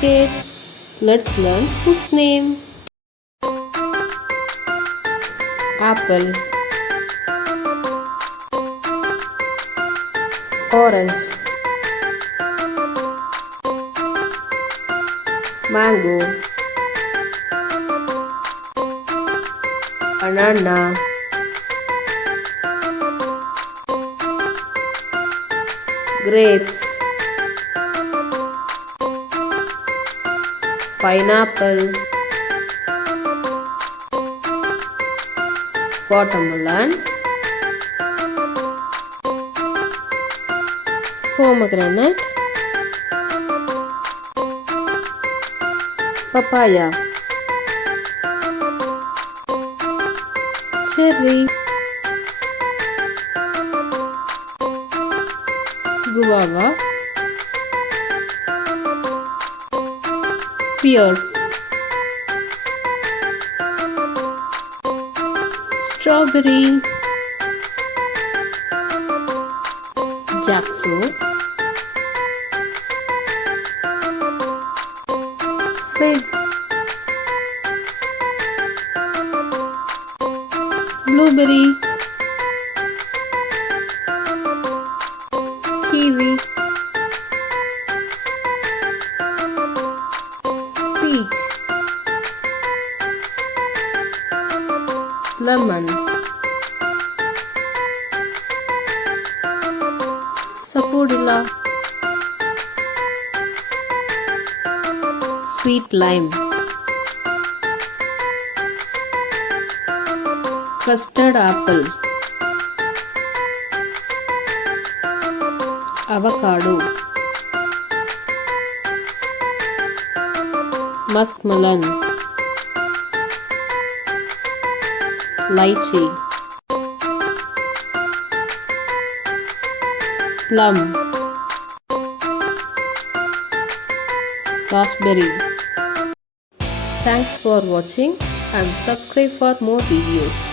kids, let's learn fruits name. Apple, orange, mango, banana, grapes, pineapple, watermelon, pomegranate, papaya, cherry, guava, pear, strawberry, jackfruit, fig, blueberry, kiwi, peach, lemon, sapodilla, sweet lime, custard apple, avocado, muskmelon, lychee, plum, raspberry. Thanks for watching and subscribe for more videos.